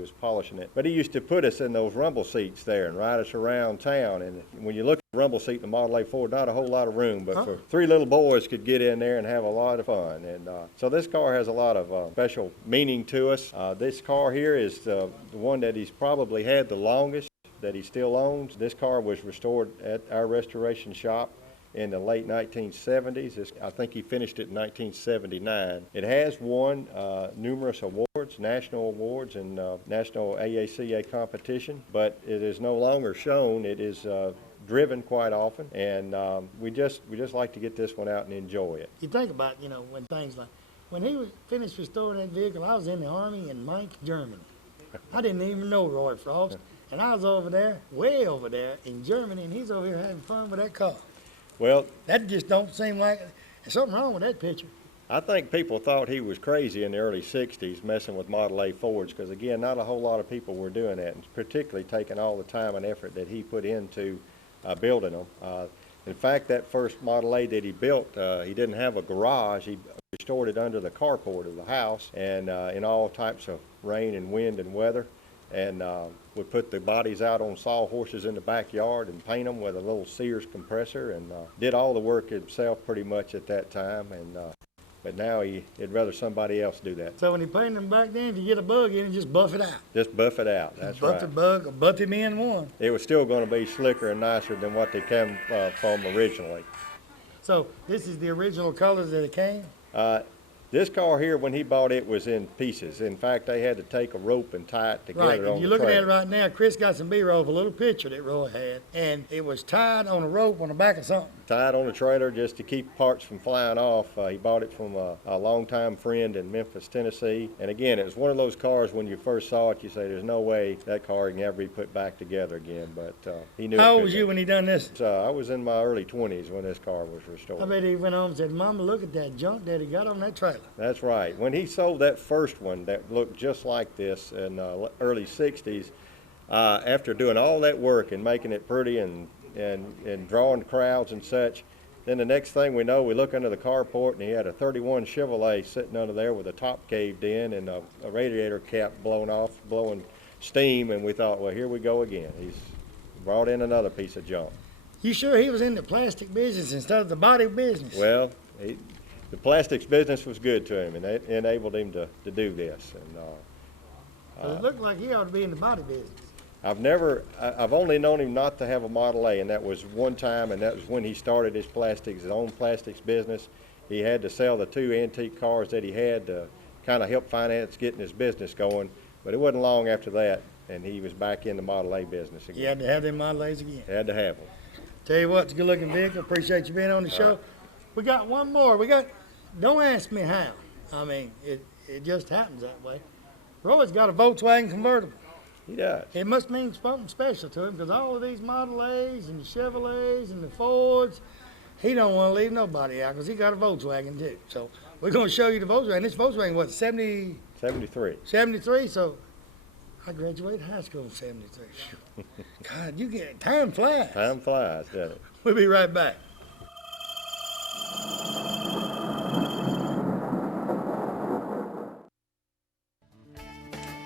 was polishing it. But he used to put us in those rumble seats there and ride us around town. And when you look at the rumble seat in the Model A Ford, not a whole lot of room, but for 3 little boys could get in there and have a lot of fun. And so this car has a lot of special meaning to us. This car here is the one that he's probably had the longest that he still owns. This car was restored at our restoration shop in the late 1970s. I think he finished it in 1979. It has won numerous awards, national awards, and national AACA competition, but it is no longer shown. It is driven quite often, and we just like to get this one out and enjoy it. You think about, when things like, when he was finished restoring that vehicle, I was in the Army in Mainz, Germany. I didn't even know Roy Frost, and I was over there, way over there in Germany, and he's over here having fun with that car. Well, that just don't seem like there's something wrong with that picture. I think people thought he was crazy in the early 60s messing with Model A Fords because, again, not a whole lot of people were doing that, and particularly taking all the time and effort that he put into building them. In fact, that first Model A that he built, he didn't have a garage. He restored it under the carport of the house and in all types of rain and wind and weather. And we put the bodies out on sawhorses in the backyard and paint them with a little Sears compressor, and did all the work himself pretty much at that time. And but now he'd rather somebody else do that. So when he painted them back then, if you get a bug in it, just buff it out. Just buff it out, that's right. Buff the bug or buff him in one. It was still going to be slicker and nicer than what they came from originally. So this is the original colors that it came? This car here, when he bought it, was in pieces. In fact, they had to take a rope and tie it together on the trailer. Right, you're looking at it right now. Chris got some B-roll of a little picture that Roy had, and it was tied on a rope on the back of something. Tied on a trailer just to keep parts from flying off. He bought it from a longtime friend in Memphis, Tennessee. And again, it was one of those cars when you first saw it, you say, there's no way that car can ever be put back together again. But he knew. How old was you when he done this? I was in my early 20s when this car was restored. I bet he went home and said, Mama, look at that junk that he got on that trailer. That's right. When he sold that first one that looked just like this in the early 60s, after doing all that work and making it pretty and drawing crowds and such, then the next thing we know, we look under the carport and he had a 31 Chevrolet sitting under there with the top caved in and a radiator cap blown off, blowing steam, and we thought, well, here we go again. He's brought in another piece of junk. You sure he was in the plastic business instead of the body business? Well, the plastics business was good to him, and it enabled him to do this. And it looked like he ought to be in the body business. I've only known him not to have a Model A, and that was one time, and that was when he started his own plastics business. He had to sell the 2 antique cars that he had to kind of help finance getting his business going, but it wasn't long after that, and he was back in the Model A business again. You had to have them Model A's again. Had to have them. Tell you what, it's a good-looking vehicle. Appreciate you being on the show. We got one more. Don't ask me how. I mean, it just happens that way. Roy's got a Volkswagen convertible. He does. It must mean something special to him because all of these Model A's and the Chevrolets and the Fords, he don't want to leave nobody out because he got a Volkswagen too. So we're going to show you the Volkswagen. This Volkswagen, what, 70? 73. 73, so I graduated high school in 73. God, time flies. Time flies, doesn't it? We'll be right back.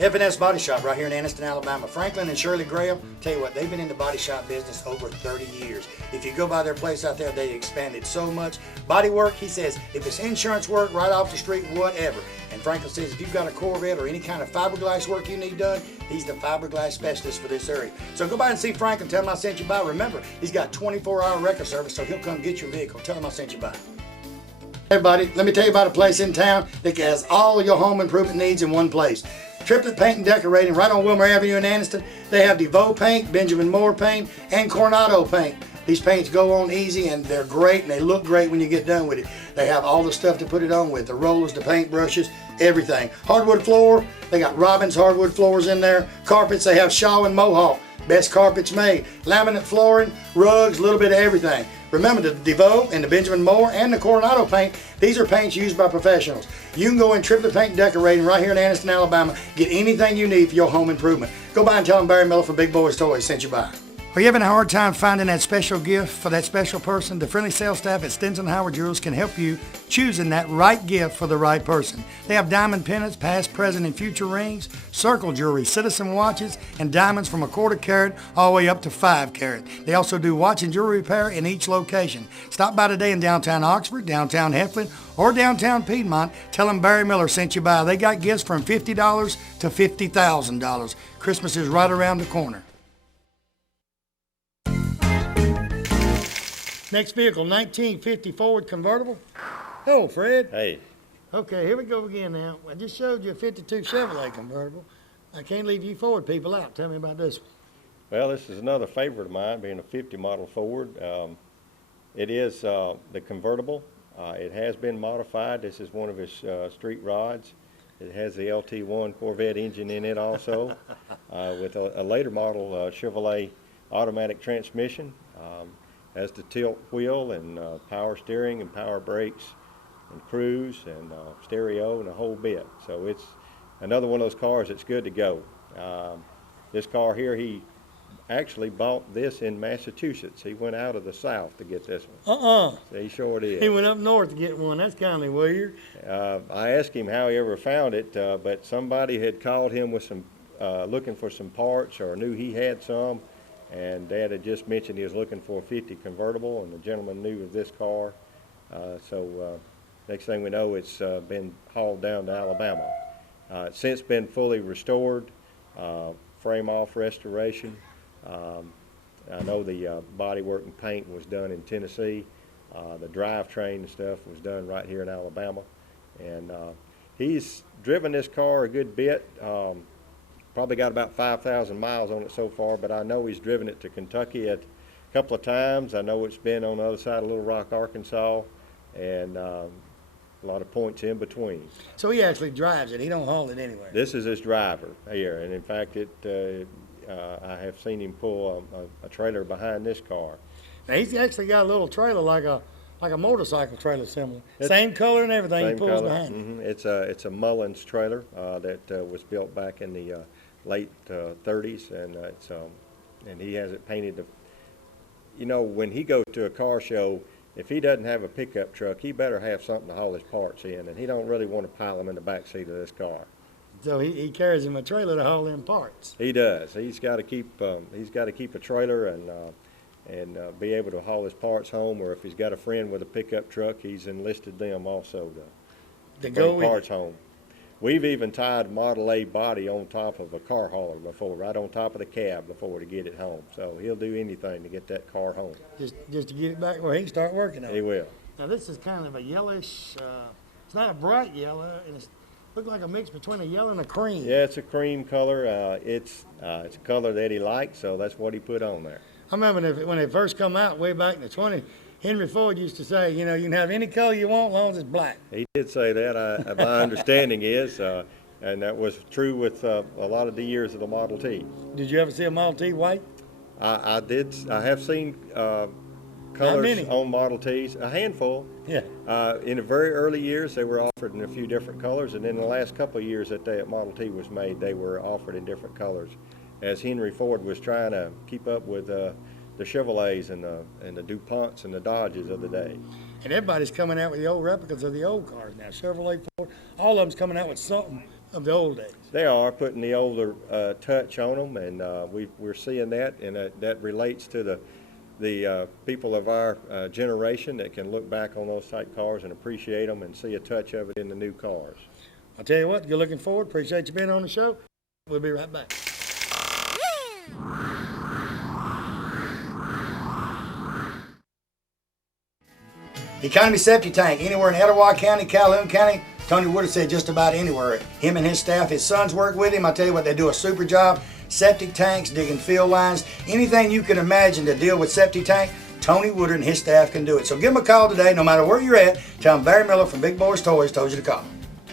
F&S Body Shop right here in Anniston, Alabama. Franklin and Shirley Graham, tell you what, they've been in the body shop business over 30 years. If you go by their place out there, they expanded so much. Body work, he says, if it's insurance work, right off the street, whatever. And Franklin says if you've got a Corvette or any kind of fiberglass work you need done, he's the fiberglass specialist for this area. So go by and see Franklin, tell him I sent you by. Remember, he's got 24-hour record service, so he'll come get your vehicle. Tell him I sent you by. Hey, everybody, let me tell you about a place in town that has all your home improvement needs in one place. Triplet Paint and Decorating right on Wilmer Avenue in Anniston. They have DeVoe paint, Benjamin Moore paint, and Coronado paint. These paints go on easy and they're great and they look great when you get done with it. They have all the stuff to put it on with, the rollers, the paint brushes, everything. Hardwood floor, they got Robbins hardwood floors in there. Carpets, they have Shaw and Mohawk. Best carpets made. Laminate flooring, rugs, a little bit of everything. Remember the DeVoe and the Benjamin Moore and the Coronado paint, these are paints used by professionals. You can go in Triplet Paint and Decorating right here in Anniston, Alabama. Get anything you need for your home improvement. Go by and tell them Barry Miller from Big Boyz Toyz sent you by. Are you having a hard time finding that special gift for that special person? The friendly sales staff at Stinson Howard Jewelers can help you choosing that right gift for the right person. They have diamond pendants, past, present, and future rings, circle jewelry, citizen watches, and diamonds from 1/4 carat all the way up to 5 carat. They also do watch and jewelry repair in each location. Stop by today in downtown Oxford, downtown Heflin, or downtown Piedmont. Tell them Barry Miller sent you by. They got gifts from $50 to $50,000. Christmas is right around the corner. Next vehicle, 1950 Ford convertible. Hello, Fred. Hey, Okay, here we go again now. I just showed you a 52 Chevrolet convertible. I can't leave you Ford people out. Tell me about this one. well, this is another favorite of mine, being a 50 model Ford. It is the convertible. It has been modified. This is one of his street rods. It has the LT1 Corvette engine in it also, with a later model Chevrolet automatic transmission. Has the tilt wheel and power steering and power brakes and cruise and stereo and a whole bit. So it's another one of those cars that's good to go. This car here, he actually bought this in Massachusetts. He went out of the South to get this one. He sure did. He went up north to get one. That's kind of weird. I asked him how he ever found it, but somebody had called him with some, looking for some parts, or knew he had some. And Dad had just mentioned he was looking for a 50 convertible, and the gentleman knew of this car. Next thing we know, it's been hauled down to Alabama. It's since been fully restored, frame-off restoration. I know the body work and paint was done in Tennessee. The drivetrain and stuff was done right here in Alabama. And he's driven this car a good bit. Probably got about 5,000 miles on it so far, but I know he's driven it to Kentucky a couple of times. I know it's been on the other side of Little Rock, Arkansas, and a lot of points in between. So he actually drives it. He don't haul it anywhere. This is his driver here, and in fact, I have seen him pull a trailer behind this car. Now he's actually got a little trailer like a motorcycle trailer similar. Same color and everything he pulls behind. Mm-hmm. It's a Mullins trailer that was built back in the late 30s, and he has it painted. You know, when he goes to a car show, if he doesn't have a pickup truck, he better have something to haul his parts in, and he don't really want to pile them in the back seat of this car. So he carries him a trailer to haul in parts. He does. He's got to keep a trailer and be able to haul his parts home, or if he's got a friend with a pickup truck, he's enlisted them also to bring parts home. We've even tied Model A body on top of a car hauler before, right on top of the cab before, to get it home. So he'll do anything to get that car home. Just to get it back where he can start working on it. He will. Now this is kind of a yellowish, it's not a bright yellow, and it looks like a mix between a yellow and a cream. Yeah, it's a cream color. It's a color that he likes, so that's what he put on there. I remember when they first come out way back in the 20s, Henry Ford used to say, you know, you can have any color you want as long as it's black. He did say that. My understanding is, and that was true with a lot of the years of the Model T. Did you ever see a Model T white? I did. I have seen colors on Model Ts, a handful. Yeah. In the very early years, they were offered in a few different colors, and in the last couple of years that Model T was made, they were offered in different colors, as Henry Ford was trying to keep up with the Chevrolets and the DuPonts and the Dodges of the day. And everybody's coming out with the old replicas of the old cars now. Chevrolet, Ford, all of them's coming out with something of the old days. They are putting the older touch on them, and we're seeing that, and that relates to the people of our generation that can look back on those type cars and appreciate them and see a touch of it in the new cars. I'll tell you what, you're looking forward. Appreciate you being on the show. We'll be right back. Economy Septic Tank, anywhere in Etowah County, Calhoun County. Tony Wood said just about anywhere. Him and his staff, his sons work with him. I tell you what, they do a super job. Septic tanks, digging field lines, anything you can imagine to deal with septic tank, Tony Woodard and his staff can do it. So give him a call today, no matter where you're at. Tell him Barry Miller from Big Boyz Toyz told you to call.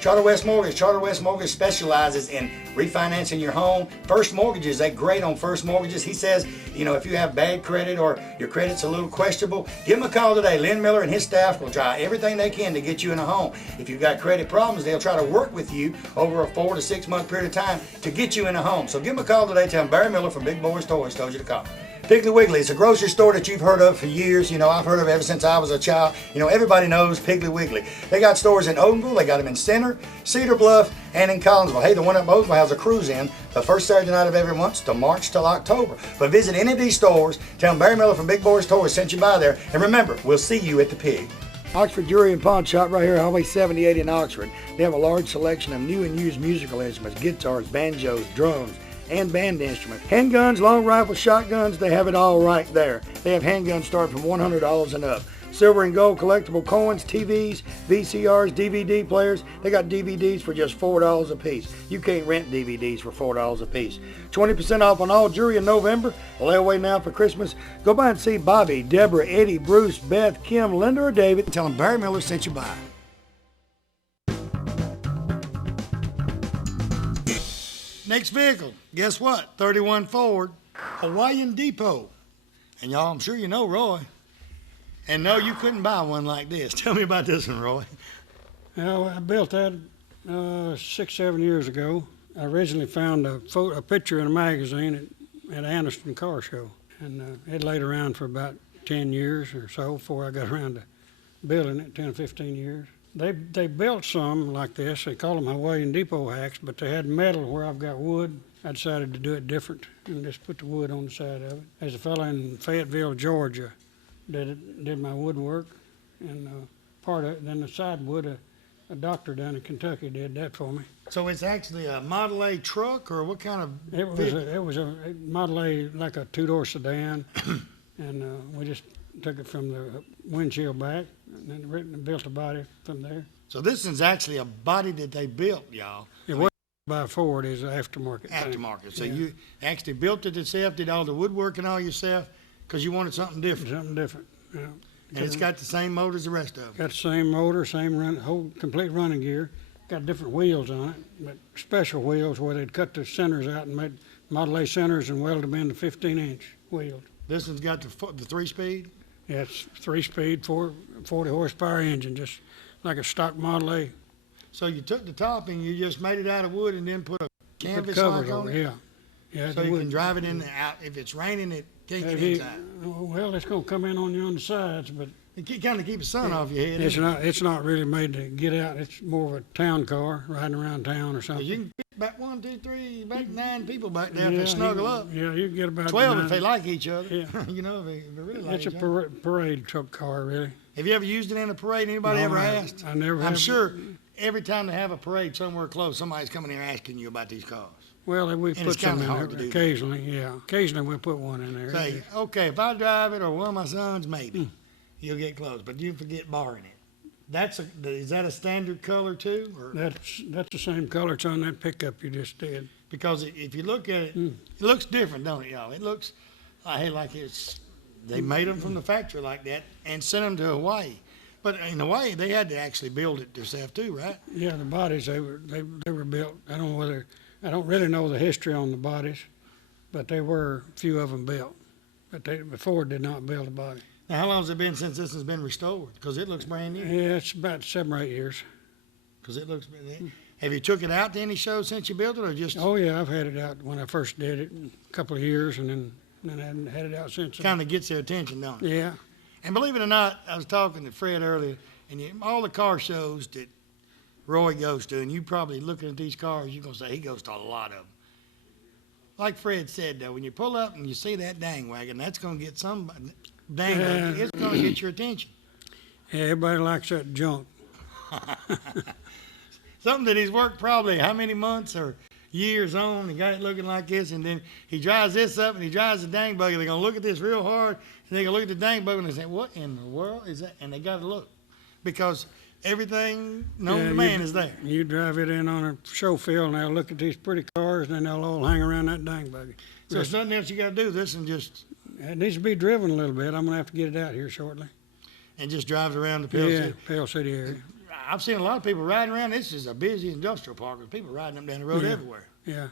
Charter West Mortgage. Charter West Mortgage specializes in refinancing your home. First mortgages, they're great on first mortgages. He says, you know, if you have bad credit or your credit's a little questionable, give him a call today. Lynn Miller and his staff will try everything they can to get you in a home. If you've got credit problems, they'll try to work with you over a 4 to 6 month period of time to get you in a home. So give him a call today. Tell him Barry Miller from Big Boyz Toyz told you to call. Piggly Wiggly, it's a grocery store that you've heard of for years. You know, I've heard of it ever since I was a child. You know, everybody knows Piggly Wiggly. They got stores in Odenville, they got them in Center, Cedar Bluff, and in Collinsville. Hey, the one at Odenville has a cruise in the first Saturday night of every month to March till October. But visit any of these stores, tell them Barry Miller from Big Boyz Toyz sent you by there, and remember, we'll see you at the Pig. Oxford Jewelry and Pawn Shop right here, Highway 7080 in Oxford. They have a large selection of new and used musical instruments, guitars, banjos, drums, and band instruments. Handguns, long rifles, shotguns, they have it all right there. They have handguns starting from $100 and up. Silver and gold collectible coins, TVs, VCRs, DVD players. They got DVDs for just $4 a piece. You can't rent DVDs for $4 a piece. 20% off on all jewelry in November. Layaway now for Christmas. Go by and see Bobby, Deborah, Eddie, Bruce, Beth, Kim, Linda, or David. Tell them Barry Miller sent you by. Next vehicle, guess what? 31 Ford, Hawaiian Depot. And y'all, I'm sure you know Roy. And no, you couldn't buy one like this. Tell me about this one, Roy. Well, I built that 6-7 years ago. I originally found a picture in a magazine at Anniston Car Show. And it laid around for about 10 years or so before I got around to building it, 10 or 15 years. They built some like this. They call them Hawaiian Depot hacks, but they had metal where I've got wood. I decided to do it different and just put the wood on the side of it. There's a fella in Fayetteville, Georgia, did my woodwork, and part of it. Then the side wood, a doctor down in Kentucky did that for me. So it's actually a Model A truck, or what kind of? It was a Model A, like a two-door sedan, and we just took it from the windshield back, and then built a body from there. So this is actually a body that they built, y'all. It wasn't by Ford, it's an aftermarket thing. Aftermarket. So Yeah. you actually built it yourself, did all the woodworking all yourself, because you wanted something different. Something different, yeah. And it's got the same motor as the rest of them. Got the same motor, same whole complete running gear. Got different wheels on it, but special wheels where they'd cut the centers out and made Model A centers and weld them into 15-inch wheels. This one's got the 3-speed? Yeah, it's 3-speed, 40 horsepower engine, just like a stock Model A. So you took the top and you just made it out of wood and then put a canvas covers like on over, it? yeah. Yeah, So you can drive it in and out. If it's raining, it can't get inside. Well, it's gonna come in on you on the sides, but It kind of keep the sun off your head. it's not really made to get out. It's more of a town car, riding around town or something. You can fit back 1, 2, 3, back 9 people back there if they snuggle up. Yeah, you can get about 12 9. if they like each other. Yeah. You know, if they really like It's a each other. parade truck car, really. Have you ever used it in a parade? Anybody No, ever I- asked? I never I'm have. sure every time they have a parade somewhere close, somebody's coming here asking you about these cars. Well, we it's put some kinda in hard there to do that. occasionally, yeah. Occasionally we put one in there. Say, okay, if I drive it or one of my sons, maybe you'll get close, but you forget borrowing it. Is that a standard color too? Or? That's the same color it's on that pickup you just did. Because if you look at it, it looks different, don't it, y'all? It looks like they made them from the factory like that and sent them to Hawaii. But in Hawaii, they had to actually build it themselves too, right? Yeah, the bodies they were built. I don't really know the history on the bodies, but they were a few of them built. But Ford did not build a body. Now, how long has it been since this has been restored? Because it looks brand new. Yeah, it's about 7 or 8 years. Because it looks brand new. Have you took it out to any shows since you built it, or just Oh yeah, I've had it out when I first did it, a couple of years, and then I haven't had it out since. kind of gets their attention, don't it? Yeah. And believe it or not, I was talking to Fred earlier, and all the car shows that Roy goes to, and you probably looking at these cars, you're going to say he goes to a lot of them. Like Fred said, though, when you pull up and you see that dang wagon, that's going to get somebody, it's going to get your attention. Yeah, everybody likes that junk. Something that he's worked probably how many months or years on and got it looking like this, and then he drives this up and he drives the dang buggy. They're going to look at this real hard, and they're going to look at the dang buggy and they say, what in the world is that? And they got to look because everything known to man is there. You drive it in on a show field, and they'll look at these pretty cars, and then they'll all hang around that dang buggy. So there's nothing else you got to do. This and just It needs to be driven a little bit. I'm going to have to get it out here shortly. just drives around the Pale City. Pale City area. I've seen a lot of people riding around. This is a busy industrial park with people riding up down the road Yeah. everywhere. Yeah.